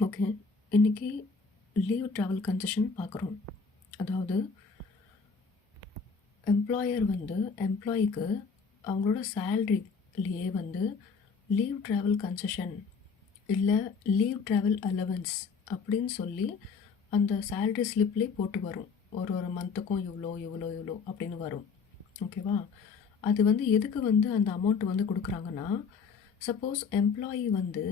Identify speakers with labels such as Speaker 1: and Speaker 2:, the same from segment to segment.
Speaker 1: Okay. இன்னைக்கு leave travel concession பார்க்குறோம். அதாவது எம்ப்ளாயர் வந்து எம்ப்ளாயிக்கு அவங்களோட சேல்ரிலேயே வந்து லீவ் ட்ராவல் கன்செஷன் இல்லை லீவ் ட்ராவல் அலவன்ஸ் அப்படின்னு சொல்லி அந்த சேல்ரி ஸ்லிப்லேயே போட்டு வரும். ஒரு ஒரு மந்த்துக்கும் இவ்வளோ இவ்வளோ இவ்வளோ அப்படின்னு வரும். ஓகேவா? அது வந்து எதுக்கு வந்து அந்த அமௌண்ட் வந்து கொடுக்குறாங்கன்னா சப்போஸ் எம்ப்ளாயி வந்து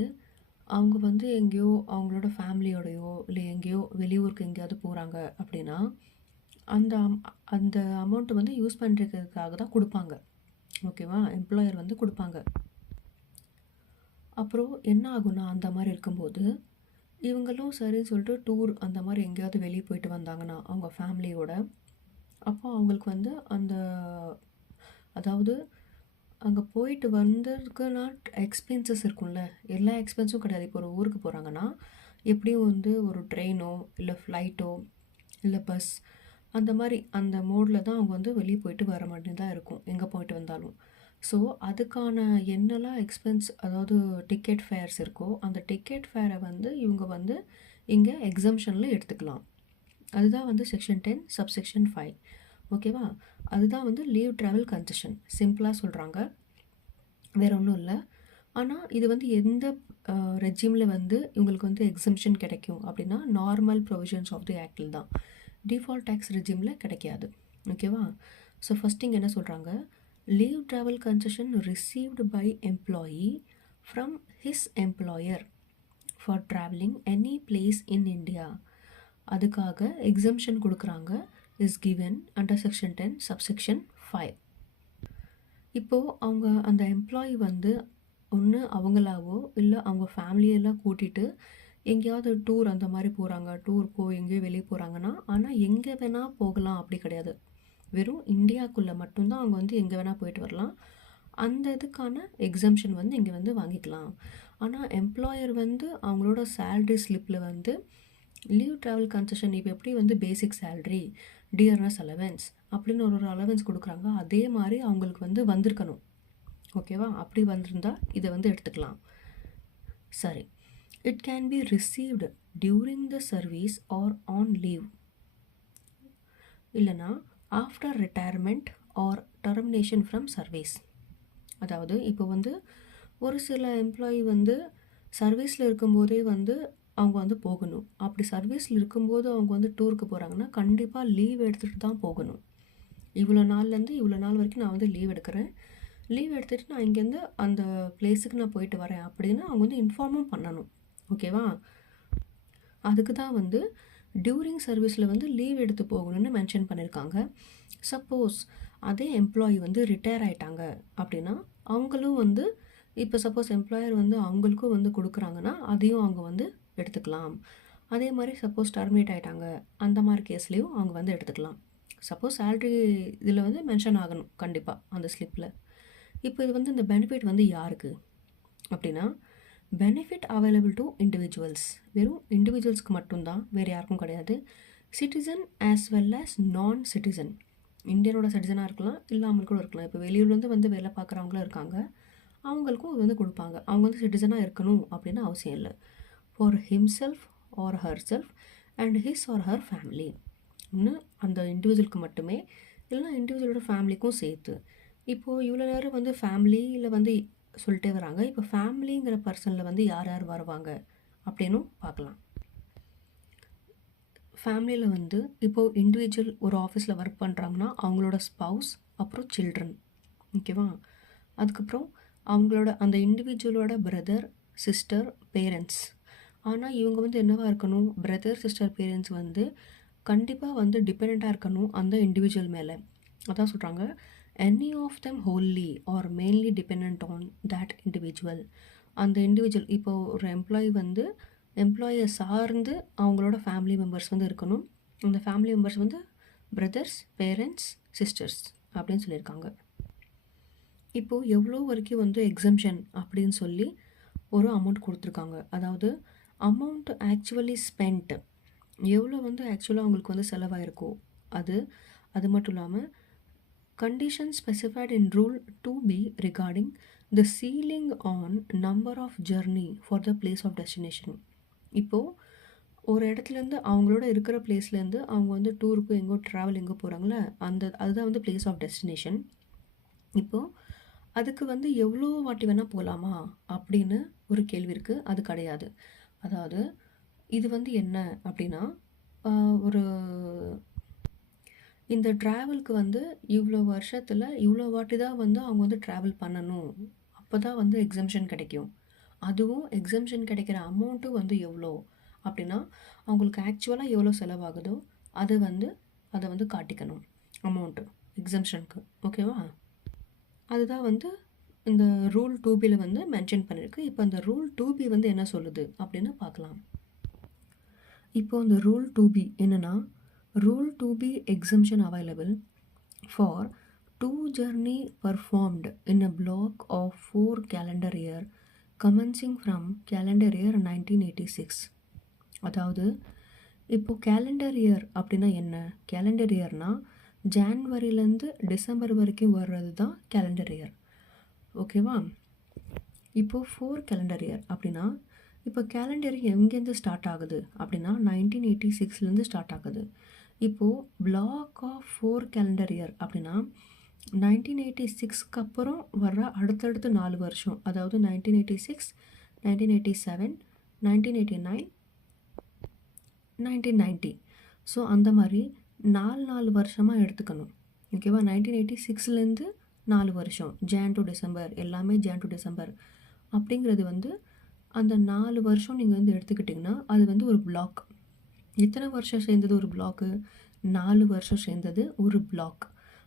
Speaker 1: அவங்க வந்து எங்கேயோ அவங்களோட ஃபேமிலியோடையோ இல்லை எங்கேயோ வெளியூருக்கு எங்கேயாவது போகிறாங்க அப்படின்னா, அந்த அம் அந்த அமௌண்ட்டு வந்து யூஸ் பண்ணுறதுக்காக தான் கொடுப்பாங்க ஓகேவா? எம்ப்ளாயர் வந்து கொடுப்பாங்க அப்புறம் என்ன ஆகும்னா, அந்த மாதிரி இருக்கும்போது, இவங்களும் சரின்னு சொல்லிட்டு டூர் அந்த மாதிரி எங்கேயாவது வெளியே போயிட்டு வந்தாங்கன்னா, அவங்க ஃபேமிலியோட, அப்போ அவங்களுக்கு வந்து அந்த அதாவது அங்கே போயிட்டு வந்ததுக்குனா எக்ஸ்பென்சஸ் இருக்கும்ல. எல்லா எக்ஸ்பென்ஸும் கிடையாது. இப்போ ஒரு ஊருக்கு போகிறாங்கன்னா எப்படியும் வந்து ஒரு ட்ரெயினோ, இல்லை ஃப்ளைட்டோ, இல்லை பஸ் அந்த மாதிரி அந்த மோடில் தான் அவங்க வந்து வெளியே போயிட்டு வர மாரி தான் இருக்கும். எங்கே போயிட்டு வந்தாலும். ஸோ, அதுக்கான என்னெல்லாம் எக்ஸ்பென்ஸ் அதாவது டிக்கெட் ஃபேர்ஸ் இருக்கோ, அந்த டிக்கெட் ஃபேரை வந்து இவங்க வந்து இங்கே எக்ஸம்ஷனில் எடுத்துக்கலாம். அதுதான் வந்து செக்ஷன் 10 சப்செக்ஷன் ஃபைவ் ஓகேவா? அதுதான் வந்து லீவ் ட்ராவல் கன்செஷன். சிம்பிளாக சொல்கிறாங்க வேற ஒன்றும் இல்லை ஆனால் இது வந்து எந்த அ வந்து இவங்களுக்கு வந்து எக்ஸம்ஷன் கிடைக்கும் அப்படின்னா, நார்மல் ப்ரொவிஷன்ஸ் ஆஃப் தி ஆக்டில் தான். டிஃபால்ட் டேக்ஸ் ரெஜிம்ல கிடைக்காது. ஓகேவா? ஸோ, ஃபஸ்ட் இங்கே என்ன சொல்கிறாங்க leave travel concession received by employee from his employer for travelling any place in India. அதுக்காக எக்ஸம்ஷன் கொடுக்குறாங்க is given under section 10 subsection five இப்போது அவங்க அந்த எம்ப்ளாயி வந்து ஒன்று அவங்களாவோ, இல்லை அவங்க ஃபேமிலியெல்லாம் கூட்டிட்டு எங்கேயாவது டூர் அந்த மாதிரி போகிறாங்க டூர் எங்கேயோ வெளியே போகிறாங்கன்னா ஆனால் எங்கே வேணால் போகலாம் அப்படி கிடையாது. வெறும் இந்தியாவுக்குள்ளே மட்டும்தான் அவங்க வந்து எங்கே வேணால் போயிட்டு வரலாம். அந்த இதுக்கான எக்ஸம்ஷன் வந்து இங்கே வந்து வாங்கிக்கலாம். ஆனால் எம்ப்ளாயர் வந்து அவங்களோட சேல்ரி ஸ்லிப்பில் வந்து லீவ் ட்ராவல் கன்செஷன் இப்போ எப்படி வந்து பேசிக் சேல்ரி டியர்னஸ் அலவன்ஸ் அப்படின்னு ஒரு ஒரு அலவன்ஸ் கொடுக்குறாங்க அதே மாதிரி அவங்களுக்கு வந்து வந்திருக்கணும். ஓகேவா? அப்படி வந்திருந்தால் இதை வந்து எடுத்துக்கலாம். சரி. It can be received during the service or on leave. இல்லைன்னா after retirement or termination from service. அதாவது இப்போ வந்து ஒரு சில எம்ப்ளாயி வந்து சர்வீஸில் இருக்கும்போதே வந்து அவங்க வந்து போகணும். அப்படி சர்வீஸில் இருக்கும்போது அவங்க வந்து டூருக்கு போகிறாங்கன்னா கண்டிப்பாக லீவ் எடுத்துகிட்டு தான் போகணும். இவ்வளோ நாள்லேருந்து இவ்வளோ நாள் வரைக்கும் நான் வந்து லீவ் எடுக்கிறேன். லீவ் எடுத்துகிட்டு நான் இங்கேருந்து அந்த பிளேஸுக்கு நான் போயிட்டு வரேன் அப்படின்னு அவங்க வந்து இன்ஃபார்மும் பண்ணணும். ஓகேவா? அதுக்கு தான் வந்து டியூரிங் சர்வீஸில் வந்து லீவ் எடுத்து போகணும்னு மென்ஷன் பண்ணியிருக்காங்க. சப்போஸ் அதே எம்ப்ளாயி வந்து ரிட்டையர் ஆயிட்டாங்க அப்படின்னா, அவங்களும் வந்து இப்போ சப்போஸ் எம்ப்ளாயர் வந்து அவங்களுக்கும் வந்து கொடுக்குறாங்கன்னா அதையும் அவங்க வந்து எடுத்துக்கலாம். அதே மாதிரி சப்போஸ் டெர்மினேட் ஆகிட்டாங்க அந்த மாதிரி கேஸ்லேயும் அவங்க வந்து எடுத்துக்கலாம். சப்போஸ் சேல்ரி இதில் வந்து மென்ஷன் ஆகணும் கண்டிப்பாக அந்த ஸ்லிப்பில் இப்போ இது வந்து இந்த பெனிஃபிட் வந்து யாருக்கு? அப்படின்னா, பெனிஃபிட் அவைலபிள் டூ இண்டிவிஜுவல்ஸ். வெறும் இண்டிவிஜுவல்ஸ்க்கு மட்டும்தான் வேறு யாருக்கும் கிடையாது. Citizen as well as non citizen. இந்தியனோட சிட்டிசனாக இருக்கலாம். இல்லாமல் கூட இருக்கலாம். இப்போ வெளியூர்லேருந்து வந்து வேலை பார்க்குறவங்களும் இருக்காங்க. அவங்களுக்கும் இது வந்து கொடுப்பாங்க அவங்க வந்து சிட்டிசனாக இருக்கணும் அப்படின்னு அவசியம் இல்லை for himself or herself and his or her family. இன்னும் அந்த இண்டிவிஜுவலுக்கு மட்டுமே, இல்லைனா இண்டிவிஜுவலோட ஃபேமிலிக்கும் சேர்த்து. இப்போது இவ்வளோ நேரம் வந்து ஃபேமிலியில் வந்து சொல்லிட்டே வராங்க. இப்போ ஃபேமிலிங்கிற பர்சனில் வந்து யார் யார் வருவாங்க அப்படின்னும் பார்க்கலாம். ஃபேமிலியில் வந்து இப்போ இண்டிவிஜுவல் ஒரு ஆஃபீஸில் ஒர்க் பண்ணுறாங்கன்னா அவங்களோட ஸ்பவுஸ், அப்புறம் சில்ட்ரன். ஓகேவா? அதுக்கப்புறம் அவங்களோட அந்த இண்டிவிஜுவலோட பிரதர், சிஸ்டர், பேரண்ட்ஸ். ஆனால் இவங்க வந்து என்னவாக இருக்கணும், பிரதர், சிஸ்டர், பேரண்ட்ஸ் வந்து கண்டிப்பாக வந்து டிபெண்ட்டாக இருக்கணும் அந்த இண்டிவிஜுவல் மேலே அதான் சொல்கிறாங்க any of them wholly or mainly depend on that individual. அந்த இண்டிவிஜுவல் இப்போ ஒரு எம்ப்ளாயி வந்து எம்ப்ளாயை சார்ந்து அவங்களோட ஃபேமிலி மெம்பர்ஸ் வந்து இருக்கணும். அந்த ஃபேமிலி மெம்பர்ஸ் வந்து பிரதர்ஸ், பேரண்ட்ஸ், சிஸ்டர்ஸ் அப்படின்னு சொல்லியிருக்காங்க. இப்போது எவ்வளோ வரைக்கும் வந்து எக்ஸம்ஷன் அப்படின்னு சொல்லி ஒரு அமௌண்ட் கொடுத்துருக்காங்க அதாவது அமௌண்ட் ஆக்சுவலி ஸ்பெண்ட் எவ்வளோ வந்து ஆக்சுவலாக அவங்களுக்கு வந்து செலவாயிருக்கோ அது. அது மட்டும் இல்லாமல் condition specified in rule two B regarding the ceiling on number of journey for the place of destination இப்போது ஒரு இடத்துலேருந்து அவங்களோட இருக்கிற பிளேஸ்லேருந்து அவங்க வந்து டூருக்கு எங்கோ ட்ராவல் எங்கே போகிறாங்களே அந்த அதுதான் வந்து பிளேஸ் ஆஃப் டெஸ்டினேஷன் இப்போது அதுக்கு வந்து எவ்வளோ வாட்டி வேணால் போகலாமா அப்படின்னு ஒரு கேள்வி இருக்குது அது கிடையாது. அதாவது இது வந்து என்ன அப்படின்னா ஒரு இந்த ட்ராவலுக்கு வந்து இவ்வளோ வருஷத்தில் இவ்வளோ வாட்டி தான் வந்து அவங்க வந்து ட்ராவல் பண்ணணும். அப்போ தான் வந்து எக்ஸம்ஷன் கிடைக்கும். அதுவும் எக்ஸம்ஷன் கிடைக்கிற அமௌண்ட்டும் வந்து எவ்வளோ? அப்படின்னா அவங்களுக்கு ஆக்சுவலாக எவ்வளோ செலவாகுதோ அதை வந்து அதை வந்து காட்டிக்கணும். அமௌண்ட்டு எக்ஸம்ஷனுக்கு ஓகேவா அதுதான் வந்து இந்த ரூல் டூ பியில் வந்து மென்ஷன் பண்ணியிருக்கு இப்போ அந்த ரூல் டூ பி வந்து என்ன சொல்லுது அப்படின்னு பார்க்கலாம். இப்போ அந்த ரூல் டூ பி என்னென்னா rule two B exemption available for two journey performed in a block of four calendar year commencing from calendar year nineteen eighty six அதாவது இப்போது கேலண்டர் இயர் அப்படின்னா என்ன? கேலண்டர் இயர்னால் ஜான்வரிலேருந்து டிசம்பர் வரைக்கும் வர்றது தான் கேலண்டர் இயர் ஓகேவா இப்போது ஃபோர் கேலண்டர் இயர் அப்படின்னா இப்போ கேலண்டர் எங்கேருந்து ஸ்டார்ட் ஆகுது அப்படின்னா நைன்டீன் எயிட்டி சிக்ஸ்லேருந்து ஸ்டார்ட் ஆகுது. இப்போது block of four calendar year அப்படின்னா நைன்டீன் எயிட்டி சிக்ஸ்க்கு அப்புறம் வர்ற அடுத்தடுத்து நாலு வருஷம் அதாவது nineteen eighty six nineteen eighty seven nineteen eighty nine nineteen ninety so அந்த மாதிரி நாலு நாலு வருஷமாக எடுத்துக்கணும். ஓகேவா நைன்டீன் எயிட்டி சிக்ஸ்லேருந்து நாலு வருஷம். ஜான் டு டிசம்பர் எல்லாமே ஜான் டு டிசம்பர் அப்படிங்கிறது வந்து அந்த நாலு வருஷம் நீங்கள் வந்து எடுத்துக்கிட்டிங்கன்னா அது வந்து ஒரு பிளாக் எத்தனை வருஷம் சேர்ந்தது ஒரு பிளாக்கு நாலு வருஷம் சேர்ந்தது ஒரு பிளாக்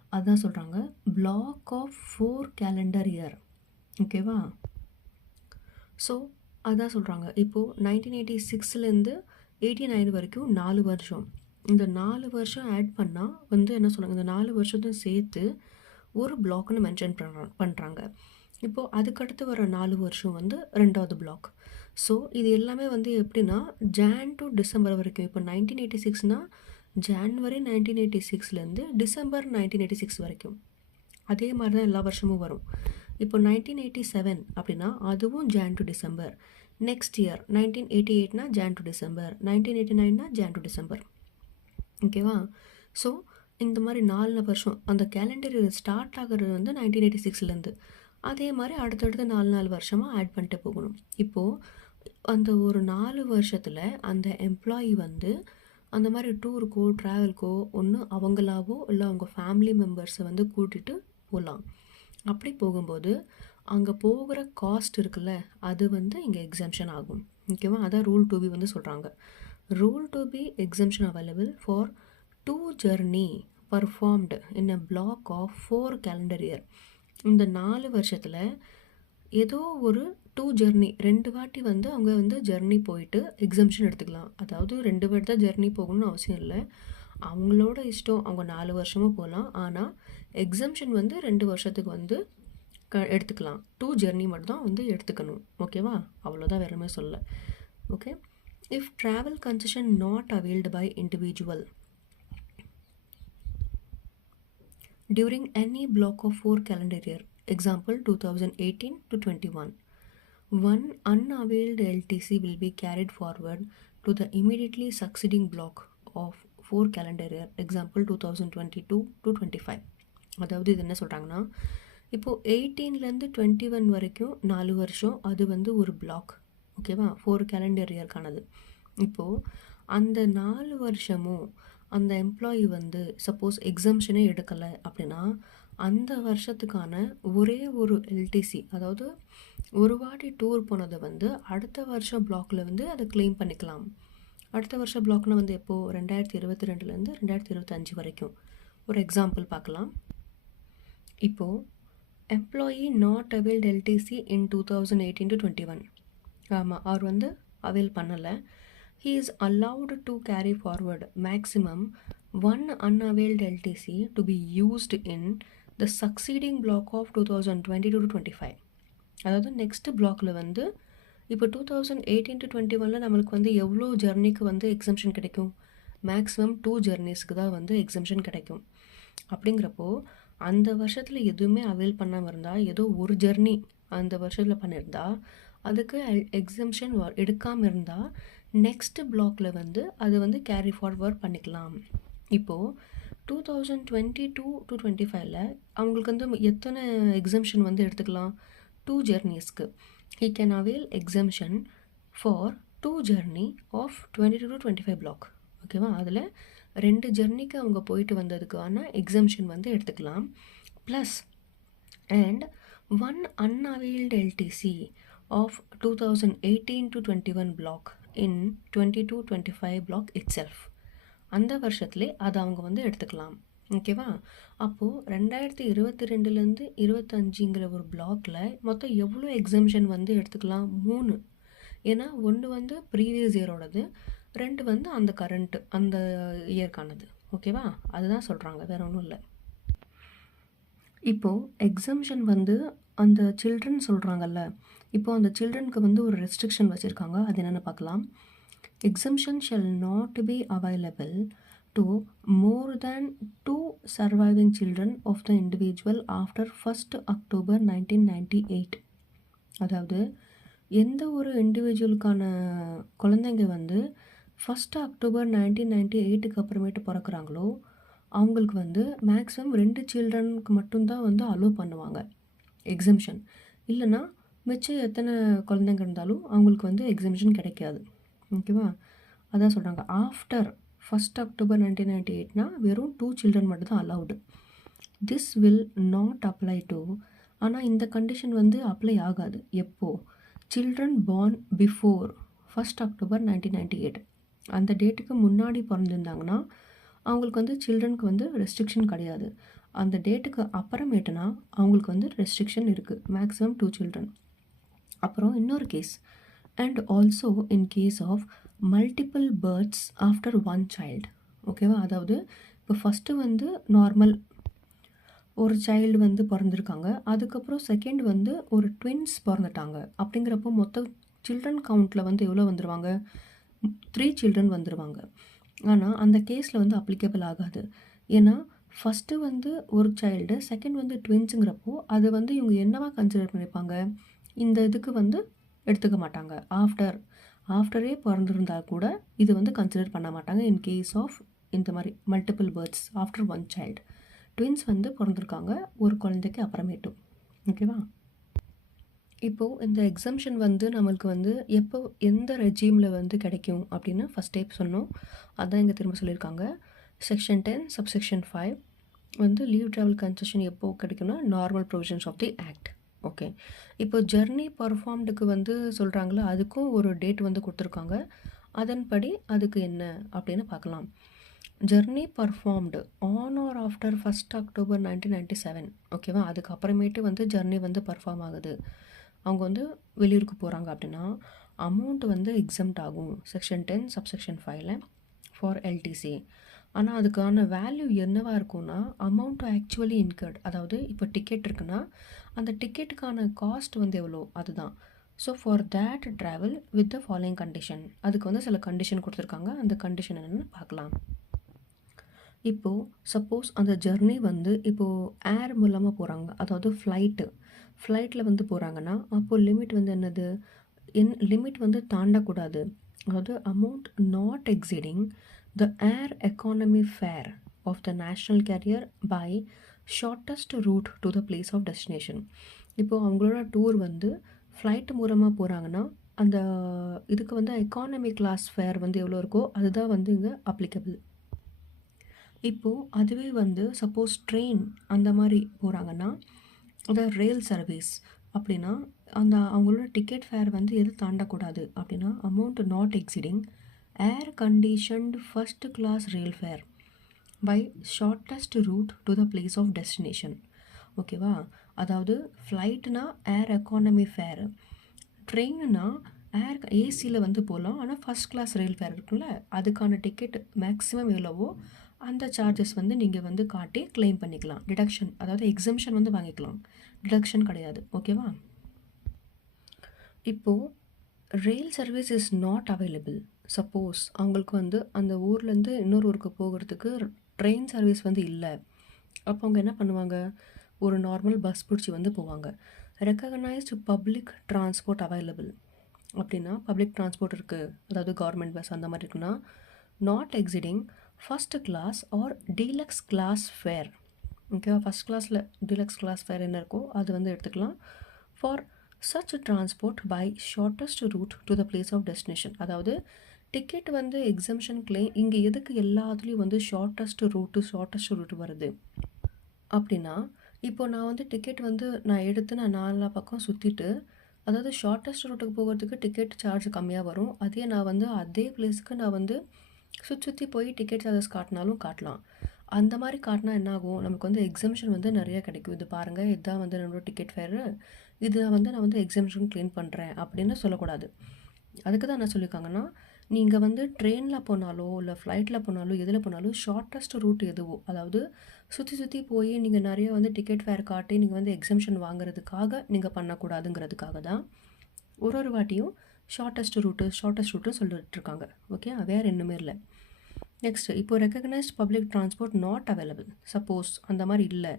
Speaker 1: அதுதான் சொல்கிறாங்க block of four calendar year ஓகேவா ஸோ அதான் சொல்கிறாங்க இப்போது நைன்டீன் எயிட்டி சிக்ஸ்லேருந்து எயிட்டி நைன் வரைக்கும் நாலு வருஷம். இந்த நாலு வருஷம் ஆட் பண்ணால் வந்து என்ன சொல்கிறாங்க இந்த நாலு வருஷத்தையும் சேர்த்து ஒரு பிளாக்னு மென்ஷன் பண்ணுறாங்க பண்ணுறாங்க இப்போது அதுக்கடுத்து வர நாலு வருஷம் வந்து ரெண்டாவது பிளாக் ஸோ இது எல்லாமே வந்து எப்படின்னா ஜான் டு டிசம்பர் வரைக்கும். இப்போ நைன்டீன் எயிட்டி சிக்ஸ்னால் ஜான்வரி நைன்டீன் எயிட்டி சிக்ஸ்லேருந்து டிசம்பர் நைன்டீன் எயிட்டி சிக்ஸ் வரைக்கும். அதே மாதிரி தான் எல்லா வருஷமும் வரும். இப்போ நைன்டீன் எயிட்டி செவன் அப்படின்னா அதுவும் Jan to December next year nineteen eighty எயிட்னா Jan to December nineteen eighty நைன்னா Jan to December ஓகேவா ஸோ இந்த மாதிரி நாலு வருஷம் அந்த கேலண்டர் ஸ்டார்ட் ஆகிறது வந்து நைன்டீன் எயிட்டி சிக்ஸ்லேருந்து அதே மாதிரி அடுத்தடுத்து நாலு நாலு வருஷமாக ஆட் பண்ணிட்டு போகணும். இப்போது அந்த ஒரு நாலு வருஷத்தில் அந்த எம்ப்ளாயி வந்து அந்த மாதிரி டூருக்கோ ட்ராவல்க்கோ ஒன்று அவங்களாவோ இல்லை அவங்க ஃபேமிலி மெம்பர்ஸை வந்து கூட்டிகிட்டு போகலாம் அப்படி போகும்போது அங்கே போகிற காஸ்ட் இருக்குல்ல அது வந்து இங்கே எக்ஸம்ஷன் ஆகும். ஓகேவா அதான் ரூல் டூ பி வந்து சொல்கிறாங்க rule two B exemption available for two journey performed in a block of four calendar year இந்த நாலு வருஷத்தில் ஏதோ ஒரு டூ ஜெர்னி ரெண்டு வாட்டி வந்து அவங்க வந்து ஜெர்னி போயிட்டு எக்ஸம்ஷன் எடுத்துக்கலாம். அதாவது ரெண்டு வாட்டி தான் ஜெர்னி போகணும்னு அவசியம் இல்லை. அவங்களோட இஷ்டம் அவங்க நாலு வருஷமும் போகலாம் ஆனால் எக்ஸம்ஷன் வந்து ரெண்டு வருஷத்துக்கு வந்து க எடுத்துக்கலாம். டூ ஜெர்னி மட்டும்தான் வந்து எடுத்துக்கணும். ஓகேவா அவ்வளோதான் வேறுமே சொல்ல okay if travel concession not availed by individual during any block of four calendar year example 2018 to 21 one unavailed ltc will be carried forward to the immediately succeeding block of four calendar year example 2022 to 25 அதாவது இது என்ன சொல்கிறாங்கன்னா இப்போது எயிட்டீன்லேருந்து twenty one வரைக்கும் நாலு வருஷம் அது வந்து ஒரு பிளாக் ஓகேவா ஃபோர் கேலண்டர் இயர்க்கானது இப்போது அந்த நாலு வருஷமும் அந்த எம்ப்ளாயி வந்து சப்போஸ் எக்ஸம்ஷனே எடுக்கலை அப்படின்னா அந்த வருஷத்துக்கான ஒரே ஒரு எல்டிசி அதாவது ஒரு வாட்டி டூர் போனதை வந்து அடுத்த வருஷம் பிளாக்ல வந்து அதை கிளைம் பண்ணிக்கலாம். அடுத்த வருஷம் பிளாக்னா வந்து எப்போது ரெண்டாயிரத்தி இருபத்தி ரெண்டுலேருந்து ரெண்டாயிரத்தி இருபத்தஞ்சி வரைக்கும். ஒரு எக்ஸாம்பிள் பார்க்கலாம். இப்போது employee not availed LTC in two thousand eighteen to twenty one ஆமாம் அவர் வந்து அவைல் பண்ணலை. He is allowed to carry forward maximum one unavailed LTC to be used in the succeeding block of 2022 to 25 அதாவது next பிளாக்ல வந்து இப்போ two thousand eighteen to twenty ஒனில் நம்மளுக்கு வந்து எவ்வளோ ஜெர்னிக்கு வந்து எக்ஸம்ஷன் கிடைக்கும்? மேக்ஸிமம் டூ ஜெர்னிஸ்க்கு தான் வந்து எக்ஸம்ஷன் கிடைக்கும். அப்படிங்கிறப்போ அந்த வருஷத்தில் எதுவுமே அவைல் பண்ணாமல் இருந்தால் ஏதோ ஒரு ஜெர்னி அந்த வருஷத்தில் பண்ணியிருந்தா அதுக்கு எக்ஸம்ஷன் எடுக்காமல் இருந்தால் நெக்ஸ்ட் பிளாக்ல வந்து அது வந்து கேரி ஃபார்வர்ட் பண்ணிக்கலாம். இப்போது two thousand twenty two to twenty ஃபைவ்ல அவங்களுக்கு வந்து எத்தனை எக்ஸம்ஷன் வந்து எடுத்துக்கலாம்? Two ஜெர்னிஸ்க்கு he can avail exemption for two journey of twenty two to twenty five block ஓகேவா அதில் ரெண்டு ஜெர்னிக்கு அவங்க போயிட்டு வந்ததுக்கான எக்ஸம்ஷன் வந்து எடுத்துக்கலாம். Plus and one unavailed LTC of two thousand eighteen to twenty one block in twenty two twenty five block itself அந்த வருஷத்துலேயே அதை அவங்க வந்து எடுத்துக்கலாம். ஓகேவா அப்போது ரெண்டாயிரத்தி இருபத்தி ரெண்டுலேருந்து இருபத்தஞ்சுங்கிற ஒரு பிளாக்ல மொத்தம் எவ்வளோ எக்ஸம்ஷன் வந்து எடுத்துக்கலாம்? மூணு. ஏன்னா ஒன்று வந்து ப்ரீவியஸ் இயரோடது ரெண்டு வந்து அந்த கரண்ட்டு அந்த இயர்க்கானது ஓகேவா அதுதான் சொல்கிறாங்க வேற ஒன்றும் இல்லை. இப்போது எக்ஸம்ஷன் வந்து அந்த சில்ட்ரன் சொல்கிறாங்கல்ல இப்போ அந்த சில்ட்ரனுக்கு வந்து ஒரு ரெஸ்ட்ரிக்ஷன் வச்சுருக்காங்க. அது என்னென்னு பார்க்கலாம். Exemption shall not be available to more than two surviving children of the individual after first October nineteen ninety eight அதாவது எந்த ஒரு இண்டிவிஜுவலுக்கான குழந்தைங்க வந்து ஃபஸ்ட்டு அக்டோபர் நைன்டீன் நைன்டி எயிட்டுக்கு அப்புறமேட்டு பிறக்கிறாங்களோ அவங்களுக்கு வந்து மேக்ஸிமம் ரெண்டு சில்ட்ரனுக்கு மட்டும்தான் வந்து அலோவ் பண்ணுவாங்க. எக்ஸம்ஷன் இல்லைன்னா மிச்சம் எத்தனை குழந்தைங்க இருந்தாலும் அவங்களுக்கு வந்து எக்ஸிபிஷன் கிடைக்காது. ஓகேவா? அதான் சொல்கிறாங்க after first October nineteen ninety எயிட்னா வெறும் டூ சில்ட்ரன் மட்டும் தான் this will not apply to ஆனால் இந்த கண்டிஷன் வந்து அப்ளை ஆகாது. எப்போது children born before first October nineteen ninety eight அந்த டேட்டுக்கு முன்னாடி பிறந்திருந்தாங்கன்னா அவங்களுக்கு வந்து சில்ட்ரனுக்கு வந்து ரெஸ்ட்ரிக்ஷன் கிடையாது. அந்த டேட்டுக்கு அப்புறமேட்டுனா அவங்களுக்கு வந்து ரெஸ்ட்ரிக்ஷன் இருக்குது மேக்ஸிமம் டூ சில்ட்ரன் அப்புறம் இன்னொரு case and also in case of multiple births after one child ஓகேவா அதாவது இப்போ ஃபஸ்ட்டு வந்து நார்மல் ஒரு சைல்டு வந்து பிறந்திருக்காங்க. அதுக்கப்புறம் செகண்ட் வந்து ஒரு ட்வின்ஸ் பிறந்துட்டாங்க. அப்படிங்கிறப்போ மொத்த சில்ட்ரன் கவுண்ட்டில் வந்து எவ்வளோ வந்துடுவாங்க த்ரீ சில்ட்ரன் வந்துடுவாங்க ஆனால் அந்த கேஸில் வந்து அப்ளிகபிள் ஆகாது. ஏன்னா ஃபஸ்ட்டு வந்து ஒரு சைல்டு செகண்ட் வந்து ட்வின்ஸுங்கிறப்போ அது வந்து இவங்க என்னவா கன்சிடர் பண்ணியிருப்பாங்க இந்த இதுக்கு வந்து எடுத்துக்க மாட்டாங்க. ஆஃப்டர் ஆஃப்டரே பிறந்திருந்தால் கூட இது வந்து கன்சிடர் பண்ண மாட்டாங்க. இன் கேஸ் ஆஃப் இந்த மாதிரி multiple births after one child twins வந்து பிறந்திருக்காங்க ஒரு குழந்தைக்கு அப்புறமேட்டும் ஓகேவா இப்போது இந்த எக்ஸம்ஷன் வந்து நம்மளுக்கு வந்து எப்போ எந்த ரெஜீமில் வந்து கிடைக்கும் அப்படின்னு ஃபஸ்ட் டைப் சொன்னோம். அதான் இங்கே திரும்ப சொல்லியிருக்காங்க. செக்ஷன் டென் சப்செக்ஷன் ஃபைவ் வந்து லீவ் ட்ராவல் கன்செஷன் எப்போது கிடைக்கும்னா normal provisions of the act okay. இப்போ ஜெர்னி பர்ஃபார்ம்டுக்கு வந்து சொல்கிறாங்களோ அதுக்கும் ஒரு டேட் வந்து கொடுத்துருக்காங்க. அதன்படி அதுக்கு என்ன அப்படின்னு பார்க்கலாம். Journey performed on or after first October nineteen ninety seven ஓகேவா? அதுக்கப்புறமேட்டு வந்து ஜெர்னி வந்து பர்ஃபார்ம் ஆகுது. அவங்க வந்து வெளியூருக்கு போகிறாங்க அப்படின்னா அமௌண்ட் வந்து எக்ஸம்ட் ஆகும். செக்ஷன் டென் சப்செக்ஷன் ஃபைவ்ல ஃபார் எல்டிசி. ஆனால் அதுக்கான வேல்யூ என்னவாக இருக்கும்னா அமௌண்ட் ஆக்சுவலி இன்கர்ட் அதாவது இப்போ டிக்கெட் இருக்குன்னா அந்த டிக்கெட்டுக்கான காஸ்ட் வந்து எவ்வளோ? அதுதான். So for that travel with the following condition அதுக்கு வந்து சில கண்டிஷன் கொடுத்துருக்காங்க. அந்த கண்டிஷன் என்னென்னு பார்க்கலாம். இப்போது சப்போஸ் அந்த ஜெர்னி வந்து இப்போது ஏர் மூலமாக போகிறாங்க அதாவது ஃப்ளைட்டு ஃப்ளைட்டில் வந்து போகிறாங்கன்னா அப்போது லிமிட் வந்து என்னது? என் லிமிட் வந்து தாண்டக்கூடாது. அதாவது amount not exceeding the air economy fare of the national carrier by shortest route to the place of destination இப்போது அவங்களோட டூர் வந்து ஃப்ளைட் மூலமாக போகிறாங்கன்னா அந்த இதுக்கு வந்து எக்கானமி கிளாஸ் ஃபேர் வந்து எவ்வளோ இருக்கோ அதுதான் வந்து இங்கே அப்ளிகபிள் இப்போது அதுவே வந்து சப்போஸ் ட்ரெயின் அந்த மாதிரி போகிறாங்கன்னா அதாவது ரயில் சர்வீஸ் அப்படின்னா அந்த அவங்களோட டிக்கெட் ஃபேர் வந்து எது தாண்டக்கூடாது அப்படின்னா amount not exceeding air conditioned first class rail fare by shortest route to the place of destination ஓகேவா அதாவது ஃப்ளைட்னா ஏர் எக்கானமி ஃபேர் ட்ரெயின்னா ஏர் ஏசியில் வந்து போகலாம் ஆனால் ஃபஸ்ட் கிளாஸ் ரயில் ஃபேர் இருக்குல்ல அதுக்கான டிக்கெட் மேக்ஸிமம் எவ்வளவோ அந்த சார்ஜஸ் வந்து நீங்கள் வந்து காட்டி கிளைம் பண்ணிக்கலாம். டிடக்ஷன் அதாவது எக்ஸம்ஷன் வந்து வாங்கிக்கலாம். டிடக்ஷன் கிடையாது. ஓகேவா இப்போது rail service is not available suppose அவங்களுக்கு வந்து அந்த ஊர்லேருந்து இன்னொரு ஊருக்கு போகிறதுக்கு ட்ரெயின் சர்வீஸ் வந்து இல்லை. அப்போ அவங்க என்ன பண்ணுவாங்க? ஒரு நார்மல் பஸ் பிடிச்சி வந்து போவாங்க. ரெக்கக்னைஸ்டு பப்ளிக் ட்ரான்ஸ்போர்ட் அவைலபிள் அப்படின்னா பப்ளிக் ட்ரான்ஸ்போர்ட் இருக்குது அதாவது கவர்மெண்ட் பஸ் அந்த மாதிரி இருக்குன்னா not exceeding first class or deluxe class fare ஓகேவா ஃபஸ்ட் கிளாஸில் டீலக்ஸ் கிளாஸ் ஃபேர் என்ன இருக்கோ அது வந்து எடுத்துக்கலாம். For such transport by shortest route to the place of destination அதாவது டிக்கெட் வந்து எக்ஸம்ஷன் கிளைம் இங்கே எதுக்கு எல்லாத்துலேயும் வந்து ஷார்ட்டஸ்ட் ரூட்டு ஷார்ட்டஸ்ட் ரூட் வருது? அப்படின்னா இப்போ நான் வந்து டிக்கெட் வந்து நான் எடுத்து நான் நாலா பக்கம் சுற்றிட்டு அதாவது ஷார்ட்டஸ்ட் ரூட்டுக்கு போகிறதுக்கு டிக்கெட் சார்ஜ் கம்மியாக வரும். அதே நான் வந்து அதே பிளேஸ்க்கு நான் வந்து சுற்றி சுற்றி போய் டிக்கெட் சார்ஜஸ் காட்டினாலும் காட்டலாம். அந்த மாதிரி காட்டினா என்ன ஆகும் நமக்கு வந்து எக்ஸம்ஷன் வந்து நிறையா கிடைக்கும். இது பாருங்கள் இதுதான் வந்து நம்மளோட டிக்கெட் ஃபேரு இதை வந்து நான் வந்து எக்ஸம்ஷன் க்ளீன் பண்ணுறேன் அப்படின்னு சொல்லக்கூடாது. அதுக்கு தான் என்ன சொல்லியிருக்காங்கன்னா நீங்கள் வந்து ட்ரெயினில் போனாலோ இல்லை ஃப்ளைட்டில் போனாலோ எதில் போனாலும் ஷார்ட்டஸ்ட் ரூட் எதுவோ அதாவது சுற்றி சுற்றி போய் நீங்கள் நிறைய வந்து டிக்கெட் ஃபேர் காட்டி நீங்கள் வந்து எக்ஸம்ஷன் வாங்குறதுக்காக நீங்கள் பண்ணக்கூடாதுங்கிறதுக்காக தான் ஒரு ஒரு வாட்டியும் ஷார்ட்டஸ்ட் ரூட்டு ஷார்ட்டஸ்ட் ரூட்டு சொல்லிட்டுருக்காங்க. ஓகே வேறு இன்னுமே இல்லை. நெக்ஸ்ட் இப்போ recognised public transport not available suppose அந்த மாதிரி இல்லை.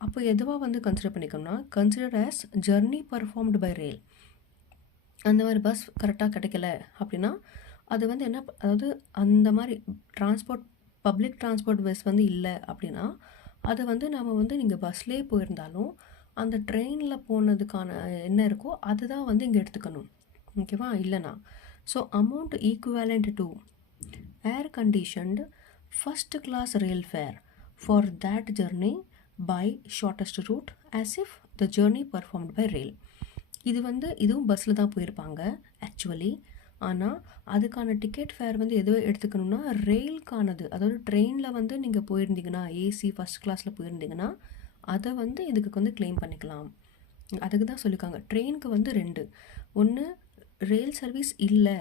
Speaker 1: அப்போ எதுவாக வந்து consider பண்ணிக்கணும்னா consider as journey performed by rail அந்த மாதிரி பஸ் கரெக்டாக கிடைக்கல அப்படின்னா அது வந்து என்ன அதாவது அந்த மாதிரி டிரான்ஸ்போர்ட் பப்ளிக் டிரான்ஸ்போர்ட் பஸ் வந்து இல்லை அப்படின்னா அது வந்து நம்ம வந்து நீங்கள் பஸ்லேயே போயிருந்தாலும் அந்த ட்ரெயினில் போனதுக்கான என்ன இருக்கோ அதுதான் வந்து இங்கே எடுத்துக்கணும். ஓகேவா இல்லைனா so amount equivalent to air conditioned first class rail fare for that journey by shortest route as if the journey performed by rail இது வந்து இதுவும் பஸ்ஸில் தான் போயிருப்பாங்க ஆக்சுவலி ஆனால் அதுக்கான டிக்கெட் ஃபேர் வந்து எதுவும் எடுத்துக்கணும்னா ரெயிலுக்கானது அதாவது ட்ரெயினில் வந்து நீங்கள் போயிருந்தீங்கன்னா ஏசி ஃபஸ்ட் கிளாஸில் போயிருந்தீங்கன்னா அதை வந்து இதுக்கு வந்து க்ளைம் பண்ணிக்கலாம். அதுக்கு தான் சொல்லியிருக்காங்க. ட்ரெயினுக்கு வந்து ரெண்டு. ஒன்று ரயில் சர்வீஸ் இல்லை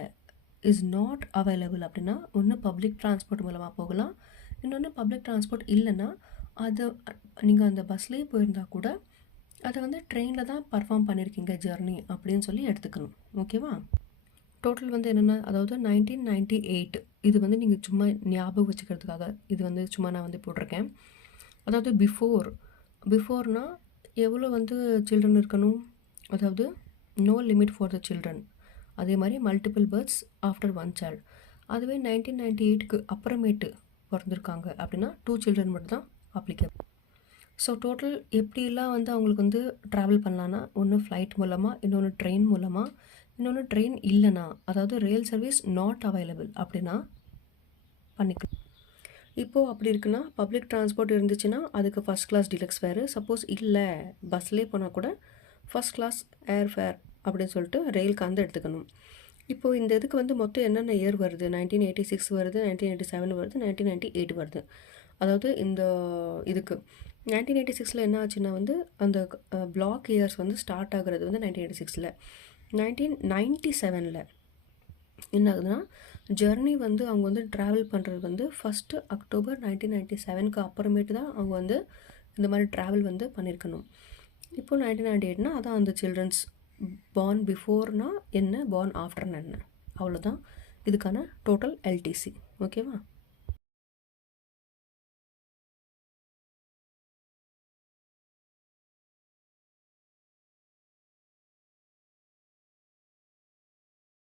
Speaker 1: இஸ் நாட் அவைலபிள் அப்படின்னா ஒன்று பப்ளிக் டிரான்ஸ்போர்ட் மூலமாக போகலாம். இன்னொன்று பப்ளிக் டிரான்ஸ்போர்ட் இல்லைன்னா அது நீங்கள் அந்த பஸ்லேயே போயிருந்தா கூட அதை வந்து ட்ரெயினில் தான் பர்ஃபார்ம் பண்ணியிருக்கீங்க ஜர்னி அப்படின்னு சொல்லி எடுத்துக்கணும். ஓகேவா டோட்டல் வந்து என்னென்னா அதாவது நைன்டீன் நைன்டி எயிட் இது வந்து நீங்கள் சும்மா ஞாபகம் வச்சுக்கிறதுக்காக இது வந்து சும்மா நான் வந்து போட்டிருக்கேன். அதாவது பிஃபோர் பிஃபோர்னால் எவ்வளோ வந்து சில்ட்ரன் இருக்கணும்? அதாவது no limit for the children அதே மாதிரி multiple births after one child அதுவே நைன்டீன் நைன்டி எயிட்க்கு அப்புறமேட்டு பிறந்திருக்காங்க அப்படின்னா டூ சில்ட்ரன் மட்டும் தான் அப்ளிகபிள் ஸோ டோட்டல் எப்படிலாம் வந்து அவங்களுக்கு வந்து ட்ராவல் பண்ணலான்னா ஒன்று ஃப்ளைட் மூலமாக இன்னொன்று ட்ரெயின் மூலமாக இன்னொன்று ட்ரெயின் இல்லைனா அதாவது ரயில் சர்வீஸ் நாட் அவைலபிள் அப்படின்னா பண்ணிக்கலாம் இப்போது அப்படி இருக்குன்னா பப்ளிக் டிரான்ஸ்போர்ட் இருந்துச்சுன்னா அதுக்கு first class deluxe fare suppose இல்லை பஸ்லேயே போனால் கூட ஃபஸ்ட் கிளாஸ் ஏர் ஃபேர் அப்படின்னு சொல்லிட்டு ரயிலுக்கு அந்த எடுத்துக்கணும். இப்போது இந்த இதுக்கு வந்து மொத்தம் என்னென்ன இயர் வருது? நைன்டீன் எயிட்டி சிக்ஸ் வருது நைன்டீன் எயிட்டி செவன் வருது நைன்டீன் நைன்ட்டி எயிட் வருது. அதாவது இந்த இதுக்கு. நைன்டீன் எயிட்டி சிக்ஸில் என்ன ஆச்சுன்னா வந்து அந்த பிளாக் இயர்ஸ் வந்து ஸ்டார்ட் ஆகுறது வந்து நைன்டீன் எயிட்டி சிக்ஸில் நைன்டீன் நைன்ட்டி செவனில் என்ன ஆகுதுன்னா ஜெர்னி வந்து அவங்க வந்து ட்ராவல் பண்ணுறது வந்து ஃபஸ்ட்டு அக்டோபர் நைன்டீன் நைன்ட்டி செவனுக்கு அப்புறமேட்டு தான் அவங்க வந்து இந்த மாதிரி ட்ராவல் வந்து பண்ணியிருக்கணும் இப்போ நைன்டீன் நைன்டி எயிட்னா அதான் அந்த சில்ட்ரன்ஸ் பார்ன் பிஃபோர்னா என்ன பார்ன் ஆஃப்டர்னு என்ன. அவ்வளோதான் இதுக்கான டோட்டல் எல்டிசி ஓகேவா